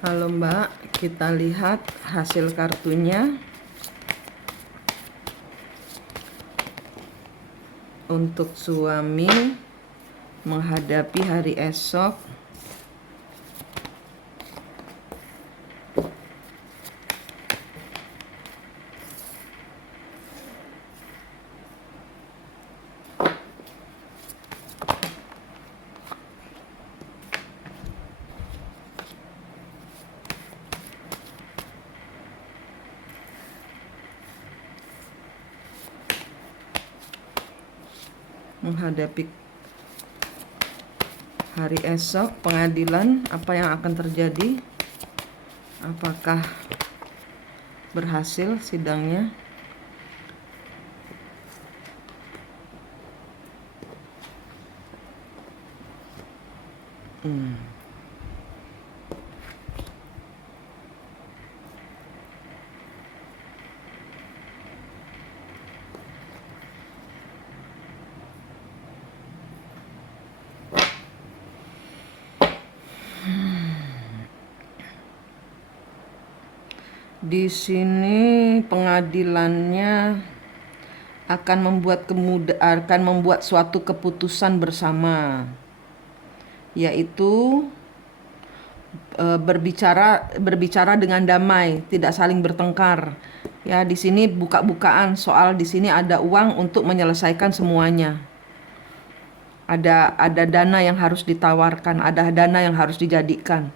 Halo Mbak, kita lihat hasil kartunya untuk suami menghadapi hari esok. Menghadapi hari esok, pengadilan, apa yang akan terjadi? Apakah berhasil sidangnya? Di sini pengadilannya akan membuat suatu keputusan bersama, yaitu berbicara dengan damai, tidak saling bertengkar. Ya, di sini buka-bukaan soal di sini ada uang untuk menyelesaikan semuanya. Ada dana yang harus ditawarkan, ada dana yang harus dijadikan.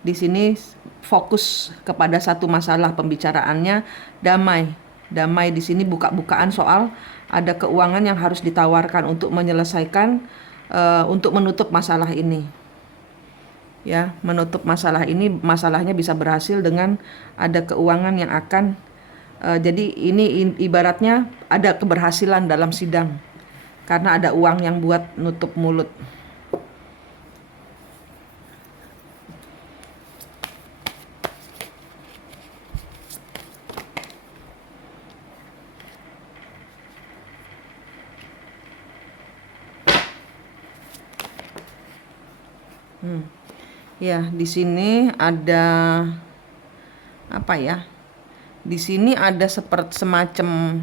Di sini fokus kepada satu masalah, pembicaraannya damai. Damai di sini buka-bukaan soal ada keuangan yang harus ditawarkan untuk menyelesaikan untuk menutup masalah ini. Ya, menutup masalah ini, masalahnya bisa berhasil dengan ada keuangan yang akan jadi ini ibaratnya ada keberhasilan dalam sidang karena ada uang yang buat nutup mulut. Ya, di sini ada apa ya? Di sini ada seperti semacam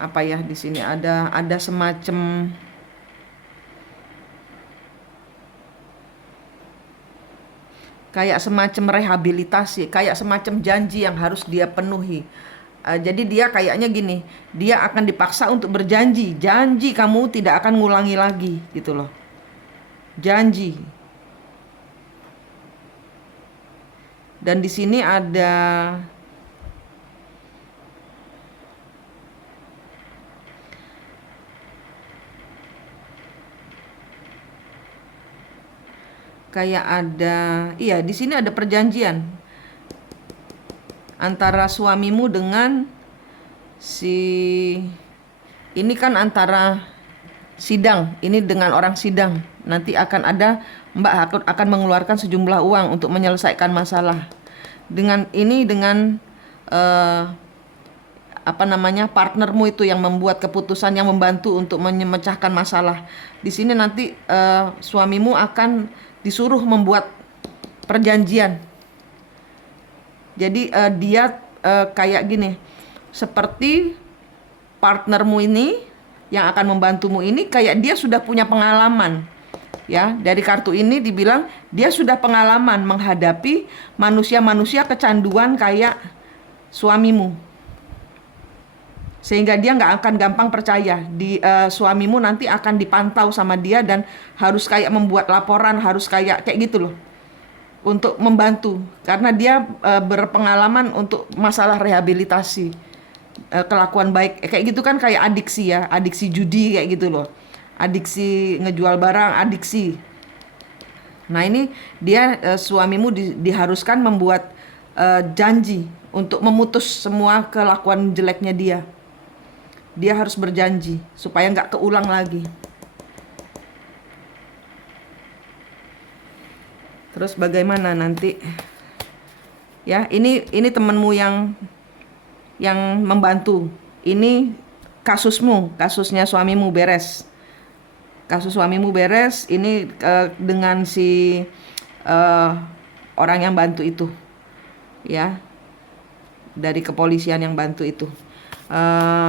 apa ya? Di sini ada semacam kayak semacam rehabilitasi, kayak semacam janji yang harus dia penuhi. Jadi dia kayaknya gini, dia akan dipaksa untuk berjanji, janji kamu tidak akan ngulangi lagi, gitu loh. Janji. Dan di sini ada iya, di sini ada perjanjian antara suamimu dengan si ini kan antara sidang, ini dengan orang sidang. Nanti akan ada Mbak akan mengeluarkan sejumlah uang untuk menyelesaikan masalah. Dengan partnermu itu yang membuat keputusan, yang membantu untuk memecahkan masalah. Di sini nanti suamimu akan disuruh membuat perjanjian. Jadi dia kayak gini, seperti partnermu ini yang akan membantumu ini kayak dia sudah punya pengalaman. Ya, dari kartu ini dibilang dia sudah pengalaman menghadapi manusia-manusia kecanduan kayak suamimu. Sehingga dia nggak akan gampang percaya. Suamimu nanti akan dipantau sama dia dan harus kayak membuat laporan, harus kayak gitu loh. Untuk membantu karena dia berpengalaman untuk masalah rehabilitasi kelakuan baik kayak gitu kan, kayak adiksi ya, adiksi judi kayak gitu loh, adiksi ngejual barang, adiksi. Nah ini dia suamimu diharuskan membuat janji untuk memutus semua kelakuan jeleknya dia harus berjanji supaya nggak keulang lagi. Terus bagaimana nanti? Ya, ini temanmu yang membantu. Ini kasusnya suamimu beres. Kasus suamimu beres, ini dengan si orang yang bantu itu, ya, dari kepolisian yang bantu itu.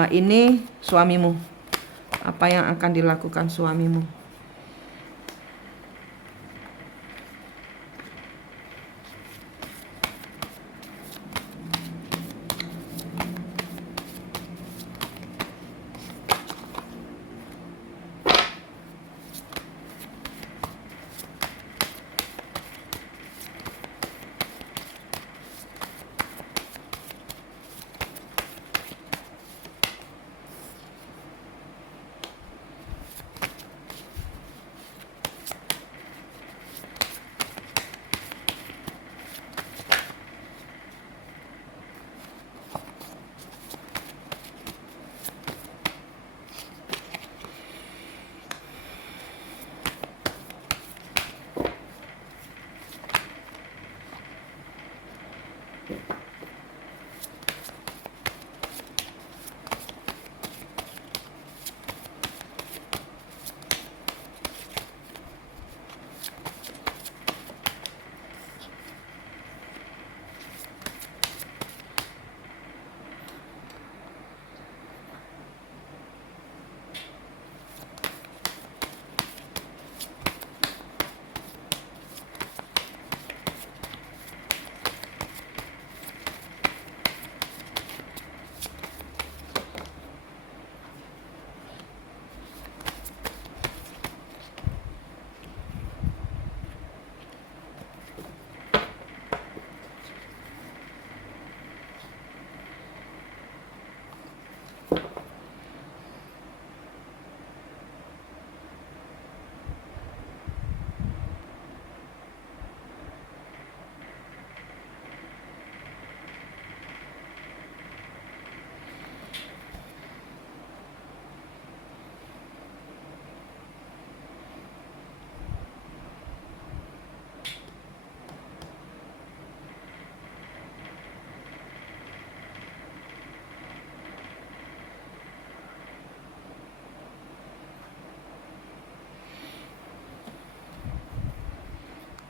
Ini suamimu. Apa yang akan dilakukan suamimu?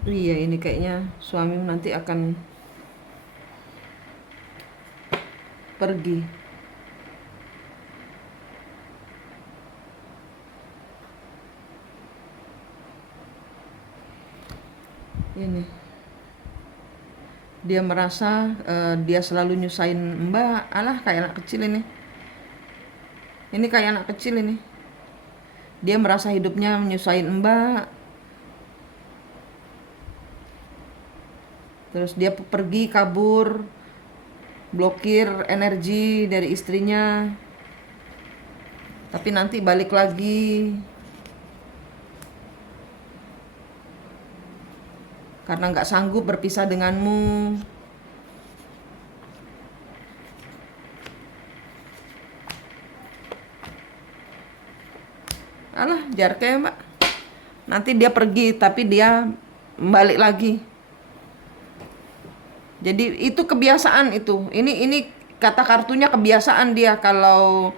Iya, ini kayaknya suamimu nanti akan pergi. Ini dia merasa dia selalu nyusahin Mbak. Alah, kayak anak kecil ini. Ini kayak anak kecil ini. Dia merasa hidupnya menyusahin Mbak. Terus dia pergi, kabur, blokir energi dari istrinya. Tapi nanti balik lagi. Karena nggak sanggup berpisah denganmu. Alah, jarke Mbak. Nanti dia pergi, tapi dia balik lagi. Jadi itu kebiasaan itu. Ini kata kartunya kebiasaan dia kalau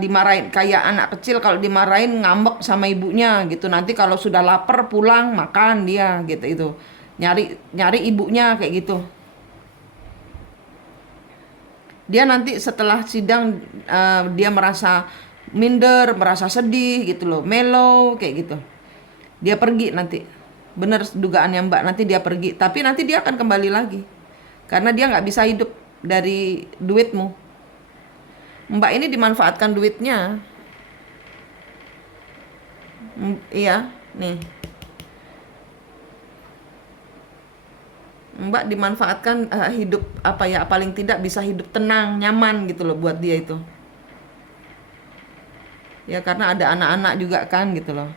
dimarahin kayak anak kecil, kalau dimarahin ngambek sama ibunya gitu. Nanti kalau sudah lapar pulang makan dia gitu itu. Nyari nyari ibunya kayak gitu. Dia nanti setelah sidang dia merasa minder, merasa sedih gitu loh, mellow kayak gitu. Dia pergi nanti. Bener dugaannya Mbak, nanti dia pergi. Tapi nanti dia akan kembali lagi. Karena dia nggak bisa hidup dari duitmu. Mbak ini dimanfaatkan duitnya. Iya, nih. Mbak dimanfaatkan hidup apa ya, paling tidak bisa hidup tenang, nyaman gitu loh buat dia itu. Ya karena ada anak-anak juga kan gitu loh.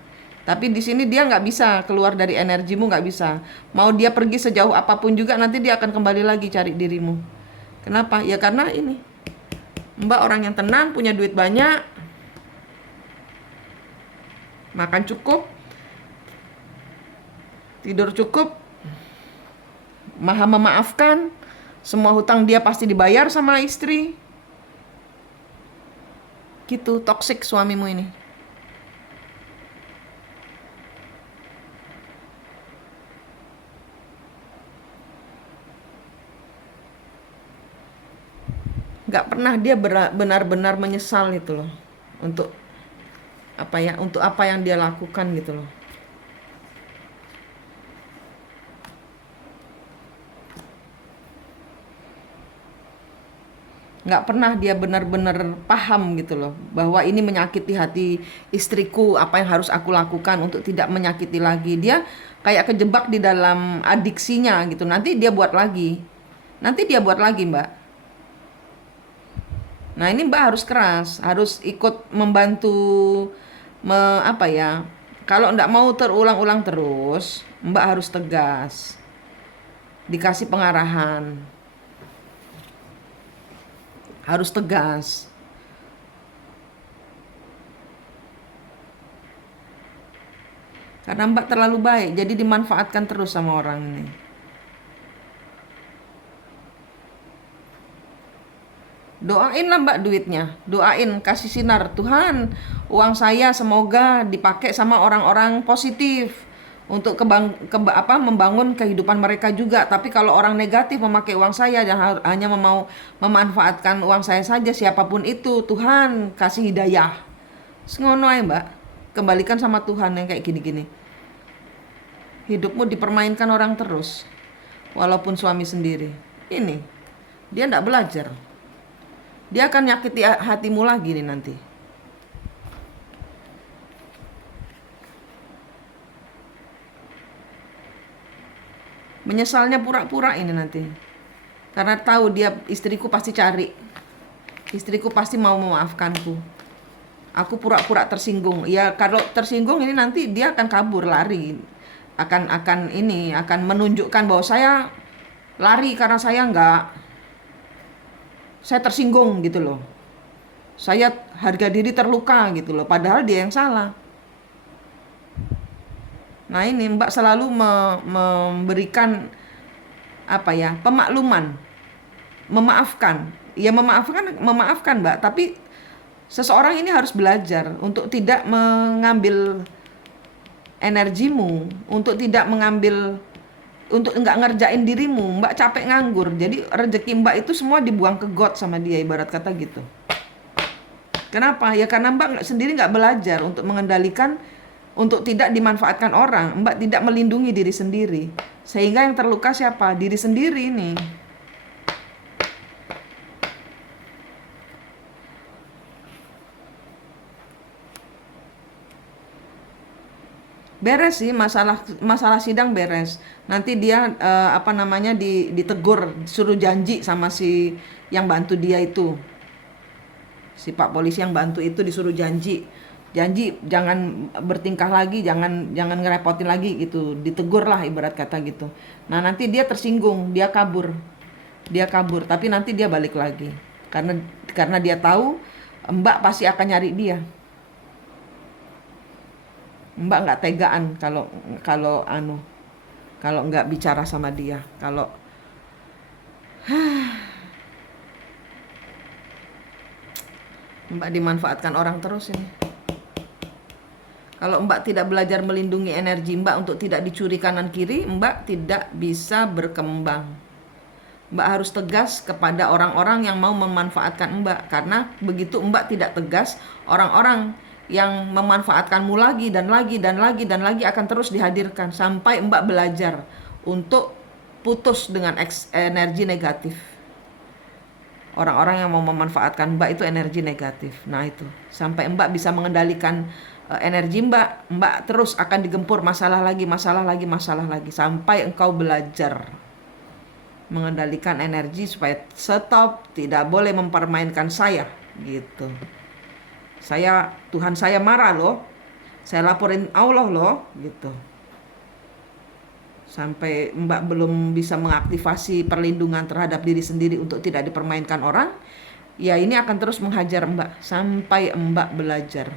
Tapi di sini dia nggak bisa keluar dari energimu, nggak bisa. Mau dia pergi sejauh apapun juga nanti dia akan kembali lagi cari dirimu. Kenapa? Ya karena ini. Mbak orang yang tenang, punya duit banyak, makan cukup, tidur cukup, maha memaafkan, semua hutang dia pasti dibayar sama istri. Gitu, toksik suamimu ini. pernah dia benar-benar menyesal itu loh, untuk apa ya, untuk apa yang dia lakukan gitu loh. Nggak pernah dia benar-benar paham gitu loh, bahwa ini menyakiti hati istriku, apa yang harus aku lakukan untuk tidak menyakiti lagi. Dia kayak kejebak di dalam adiksinya gitu, nanti dia buat lagi mbak. Nah ini mbak harus keras, harus ikut membantu, apa ya, kalau nggak mau terulang-ulang terus, mbak harus tegas, dikasih pengarahan, harus tegas. Karena mbak terlalu baik, jadi dimanfaatkan terus sama orang ini. Doain lah mbak duitnya, doain, kasih sinar. Tuhan, uang saya semoga dipakai sama orang-orang positif untuk membangun kehidupan mereka juga. Tapi kalau orang negatif memakai uang saya dan hanya mau memanfaatkan uang saya saja, siapapun itu, Tuhan kasih hidayah. Sengono aja mbak, kembalikan sama Tuhan yang kayak gini-gini. Hidupmu dipermainkan orang terus, walaupun suami sendiri. Ini, dia nggak belajar. Dia akan nyakiti hatimu lagi nih nanti. Menyesalnya pura-pura ini nanti. Karena tahu dia, istriku pasti cari. Istriku pasti mau memaafkanku. Aku pura-pura tersinggung. Ya kalau tersinggung ini nanti dia akan kabur, lari. Akan menunjukkan bahwa saya lari karena saya tersinggung gitu loh. Saya harga diri terluka gitu loh, padahal dia yang salah. Nah ini mbak selalu memberikan apa ya, pemakluman, memaafkan. Ya memaafkan mbak, tapi seseorang ini harus belajar untuk tidak mengambil energimu, untuk nggak ngerjain dirimu. Mbak capek nganggur, jadi rezeki mbak itu semua dibuang ke got sama dia, ibarat kata gitu. Kenapa? Ya karena mbak sendiri nggak belajar untuk mengendalikan, untuk tidak dimanfaatkan orang. Mbak tidak melindungi diri sendiri, sehingga yang terluka siapa? Diri sendiri nih. Beres sih, masalah sidang beres. Nanti dia ditegur, suruh janji sama si yang bantu dia itu. Si Pak Polisi yang bantu itu disuruh janji jangan bertingkah lagi, jangan ngerepotin lagi gitu, ditegur lah ibarat kata gitu. Nah nanti dia tersinggung, dia kabur tapi nanti dia balik lagi, karena dia tahu mbak pasti akan nyari dia. Mbak nggak tegaan kalau kalau kalau nggak bicara sama dia, kalau mbak dimanfaatkan orang terus ini. Kalau mbak tidak belajar melindungi energi mbak untuk tidak dicuri kanan kiri, mbak tidak bisa berkembang. Mbak harus tegas kepada orang-orang yang mau memanfaatkan mbak, karena begitu mbak tidak tegas, orang-orang yang memanfaatkanmu lagi dan lagi dan lagi dan lagi akan terus dihadirkan sampai mbak belajar untuk putus dengan energi negatif. Orang-orang yang mau memanfaatkan mbak itu energi negatif. Nah itu, sampai mbak bisa mengendalikan energi mbak terus akan digempur masalah lagi, masalah lagi, masalah lagi, sampai engkau belajar mengendalikan energi supaya stop, tidak boleh mempermainkan saya gitu. Tuhan saya marah loh, saya laporin Allah loh gitu. Sampai mbak belum bisa mengaktifasi perlindungan terhadap diri sendiri untuk tidak dipermainkan orang, ya ini akan terus menghajar mbak sampai mbak belajar.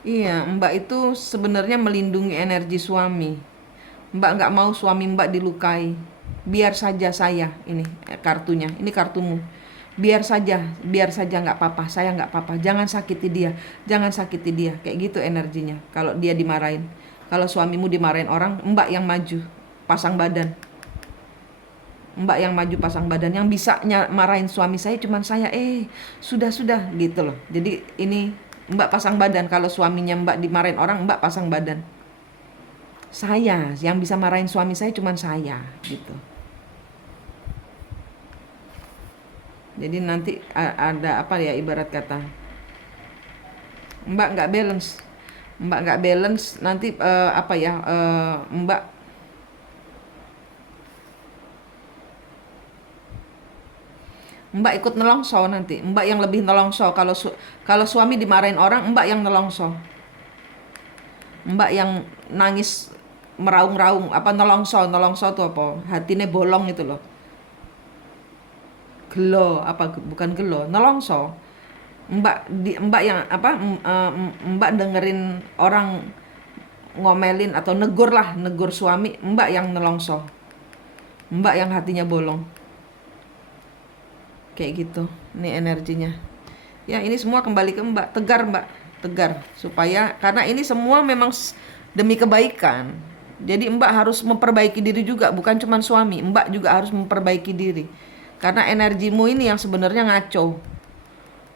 Iya, Mbak itu sebenarnya melindungi energi suami. Mbak nggak mau suami Mbak dilukai. Biar saja saya ini kartunya, ini kartumu. Biar saja nggak apa-apa. Saya nggak apa-apa. Jangan sakiti dia, jangan sakiti dia. Kayak gitu energinya. Kalau dia dimarahin, kalau suamimu dimarahin orang, Mbak yang maju, pasang badan. Mbak yang maju pasang badan, yang bisa marahin suami saya cuman saya. Sudah gitu loh. Jadi ini Mbak pasang badan. Kalau suaminya Mbak dimarahin orang, Mbak pasang badan. Saya yang bisa marahin suami saya cuman saya gitu. Jadi nanti ada apa ya, ibarat kata Mbak nggak balance. Mbak nggak balance nanti apa ya, Mbak Mbak ikut nelongso nanti. Mbak yang lebih nelongso. Kalau suami dimarahin orang, Mbak yang nelongso. Mbak yang nangis meraung-raung, apa, nelongso. Nelongso tuh apa? Hatine bolong itu loh. Gelo apa, bukan gelo, nelongso. Mbak yang apa, Mbak dengerin orang ngomelin atau negur lah, negur suami, Mbak yang nelongso. Mbak yang hatinya bolong. Kayak gitu. Ini energinya. Ya, ini semua kembali ke Mbak. Tegar, Mbak. Tegar. Supaya, karena ini semua memang demi kebaikan. Jadi Mbak harus memperbaiki diri juga. Bukan cuma suami. Mbak juga harus memperbaiki diri. Karena energimu ini yang sebenarnya ngaco.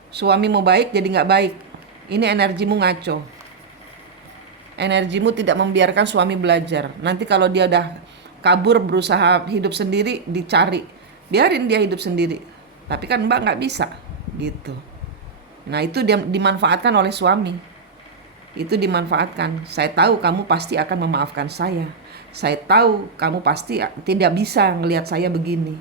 Suami mau baik jadi nggak baik. Ini energimu ngaco. Energimu tidak membiarkan suami belajar. Nanti kalau dia udah kabur berusaha hidup sendiri, dicari. Biarin dia hidup sendiri. Tapi kan Mbak nggak bisa. Gitu. Nah, itu dia dimanfaatkan oleh suami. Itu dimanfaatkan. Saya tahu kamu pasti akan memaafkan saya. Saya tahu kamu pasti tidak bisa ngelihat saya begini.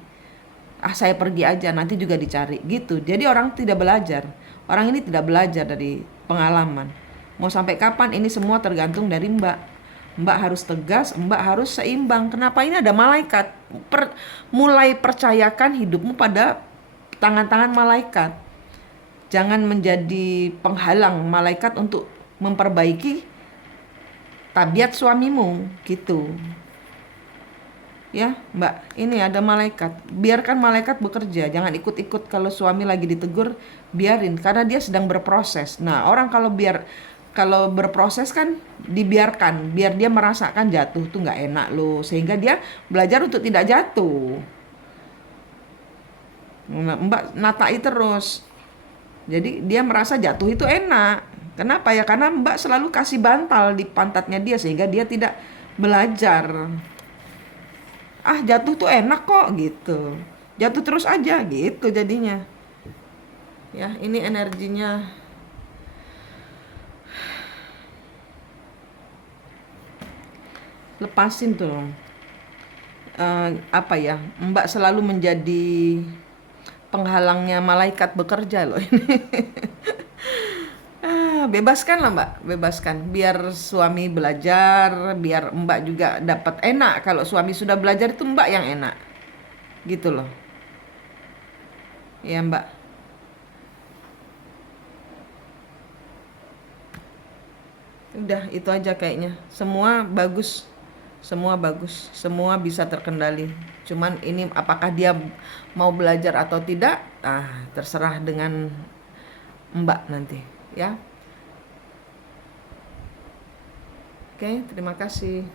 Saya pergi aja, nanti juga dicari. Gitu. Jadi orang tidak belajar. Orang ini tidak belajar dari pengalaman. Mau sampai kapan ini semua tergantung dari Mbak. Mbak harus tegas, Mbak harus seimbang. Kenapa ini ada malaikat? Mulai percayakan hidupmu pada tangan-tangan malaikat. Jangan menjadi penghalang malaikat untuk memperbaiki tabiat suamimu, gitu. Ya, Mbak, ini ada malaikat. Biarkan malaikat bekerja. Jangan ikut-ikut kalau suami lagi ditegur, biarin karena dia sedang berproses. Nah, orang kalau berproses kan dibiarkan, biar dia merasakan jatuh tuh nggak enak loh, sehingga dia belajar untuk tidak jatuh. Nah, Mbak natai terus. Jadi dia merasa jatuh itu enak. Kenapa ya? Karena Mbak selalu kasih bantal di pantatnya dia sehingga dia tidak belajar. Jatuh tuh enak kok gitu. Jatuh terus aja gitu jadinya. Ya, ini energinya. Lepasin tuh. Apa ya? Mbak selalu menjadi penghalangnya malaikat bekerja loh ini. Bebaskan lah Mbak, bebaskan. Biar suami belajar, biar Mbak juga dapat enak. Kalau suami sudah belajar itu Mbak yang enak. Gitu loh. Ya Mbak. Udah itu aja kayaknya. Semua bagus. Semua bagus. Semua bisa terkendali. Cuman ini apakah dia mau belajar atau tidak? Terserah dengan Mbak nanti, ya. Oke, terima kasih.